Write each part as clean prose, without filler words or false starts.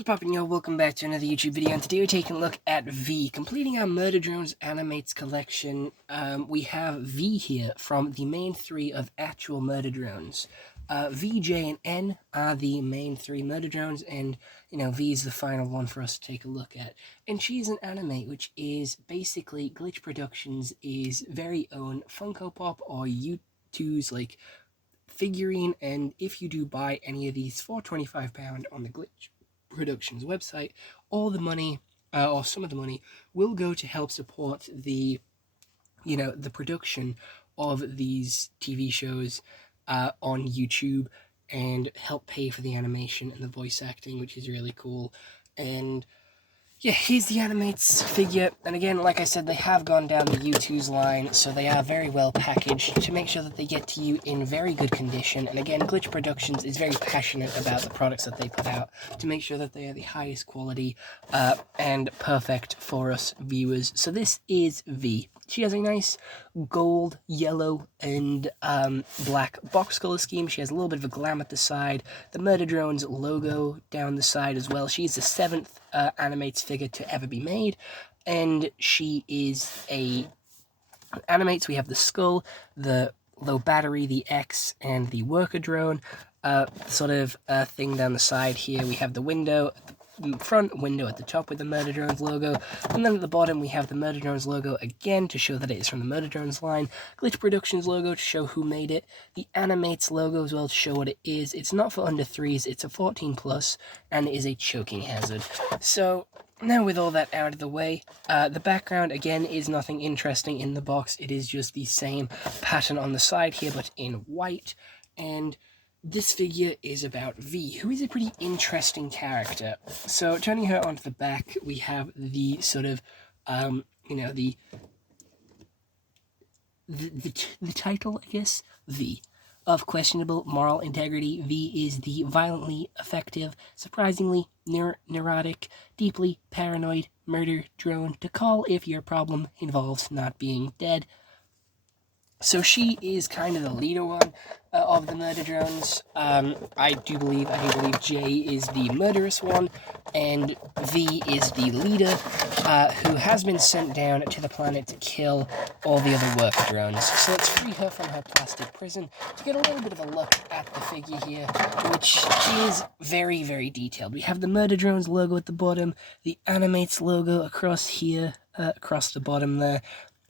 What's poppin', yo? Welcome back to another YouTube video, and today we're taking a look at V, completing our Murder Drones AniMatez collection. We have V here from the main three of actual Murder Drones. V, J, and N are the main three Murder Drones, and, V is the final one for us to take a look at. And she's an Animate, which is basically Glitch Productions' very own Funko Pop or U2's, figurine, and if you do buy any of these for £25 on the Glitch Productions website, all the money, or some of the money, will go to help support the production of these TV shows on YouTube and help pay for the animation and the voice acting, which is really cool. And yeah, here's the AniMatez figure, and again, like I said, they have gone down the U2's line, so they are very well packaged to make sure that they get to you in very good condition. And again, Glitch Productions is very passionate about the products that they put out to make sure that they are the highest quality and perfect for us viewers. So this is V. She has a nice gold, yellow, and black box color scheme. She has a little bit of a glam at the side. The Murder Drones logo down the side as well. She's the 7th AniMatez figure to ever be made, and she is a AniMatez. We have the skull, the low battery, the X, and the worker drone thing down the side here. We have the window, front window at the top with the Murder Drones logo, and then at the bottom we have the Murder Drones logo again to show that it is from the Murder Drones line, Glitch Productions logo to show who made it, the AniMatez logo as well to show what it is. It's not for under 3s, it's a 14+, and it is a choking hazard. So now with all that out of the way, the background again is nothing interesting in the box. It is just the same pattern on the side here but in white, and this figure is about V, who is a pretty interesting character. So, turning her onto the back, we have the the title, I guess, V. Of questionable moral integrity, V is the violently effective, surprisingly neurotic, deeply paranoid murder drone to call if your problem involves not being dead. So she is kind of the leader one of the Murder Drones. I do believe J is the murderous one, and V is the leader, who has been sent down to the planet to kill all the other worker drones. So let's free her from her plastic prison to get a little bit of a look at the figure here, which is very, very detailed. We have the Murder Drones logo at the bottom, the AniMatez logo across here, across the bottom there.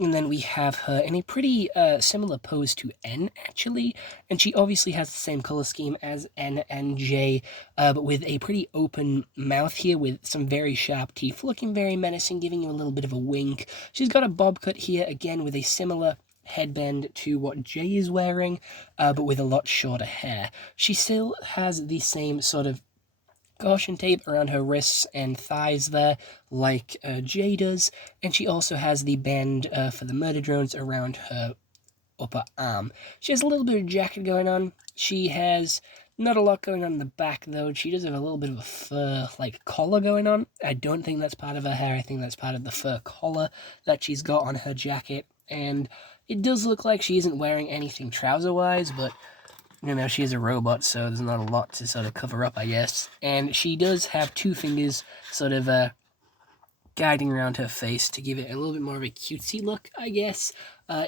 And then we have her in a pretty similar pose to N, actually. And she obviously has the same color scheme as N and J, but with a pretty open mouth here with some very sharp teeth, looking very menacing, giving you a little bit of a wink. She's got a bob cut here, again, with a similar headband to what Jay is wearing, but with a lot shorter hair. She still has the same sort of caution tape around her wrists and thighs there, like Jay does, and she also has the band for the Murder Drones around her upper arm. She has a little bit of jacket going on. She has not a lot going on in the back, though. She does have a little bit of a fur, collar going on. I don't think that's part of her hair. I think that's part of the fur collar that she's got on her jacket, and it does look like she isn't wearing anything trouser-wise, but she is a robot, so there's not a lot to sort of cover up, I guess. And she does have 2 fingers sort of guiding around her face to give it a little bit more of a cutesy look, I guess,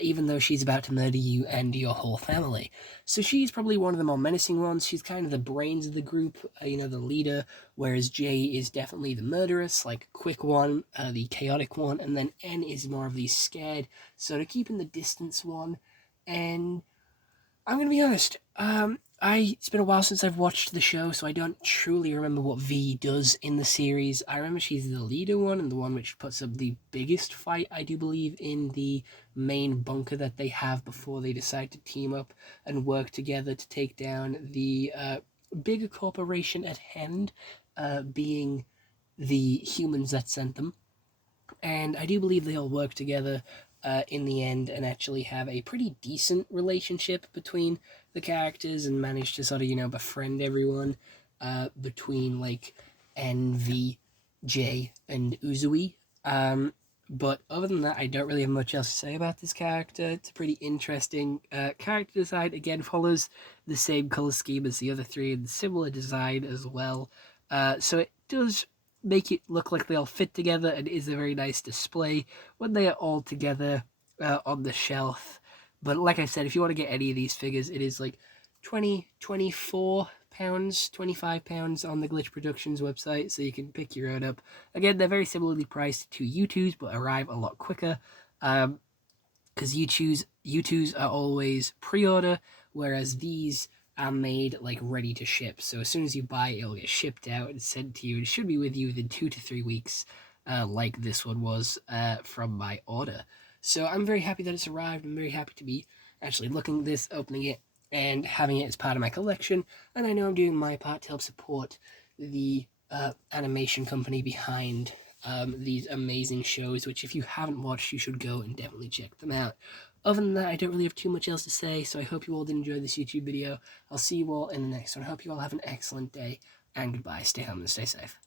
even though she's about to murder you and your whole family. So she's probably one of the more menacing ones. She's kind of the brains of the group, the leader, whereas J is definitely the murderous, quick one, the chaotic one, and then N is more of the scared, sort of keeping the distance one. And I'm going to be honest, it's been a while since I've watched the show, so I don't truly remember what V does in the series. I remember she's the leader one, and the one which puts up the biggest fight, I do believe, in the main bunker that they have before they decide to team up and work together to take down the bigger corporation at hand, being the humans that sent them. And I do believe they all work together in the end and actually have a pretty decent relationship between the characters and manage to sort of, befriend everyone between, N, V, J, and Uzui. But other than that, I don't really have much else to say about this character. It's a pretty interesting character design. Again, follows the same color scheme as the other 3 and similar design as well. So it does make it look like they all fit together and is a very nice display when they are all together on the shelf. But like I said, if you want to get any of these figures, it is like 24 pounds, 25 pounds on the Glitch Productions website, so you can pick your own up. Again, they're very similarly priced to U2s, but arrive a lot quicker. Because U2s are always pre-order, whereas these are made like ready to ship. So as soon as you buy it, it'll get shipped out and sent to you. It should be with you within 2 to 3 weeks, like this one was from my order. So I'm very happy that it's arrived. I'm very happy to be actually looking at this, opening it, and having it as part of my collection. And I know I'm doing my part to help support the animation company behind these amazing shows, which if you haven't watched, you should go and definitely check them out. Other than that, I don't really have too much else to say, so I hope you all did enjoy this YouTube video. I'll see you all in the next one. I hope you all have an excellent day, and goodbye. Stay home and stay safe.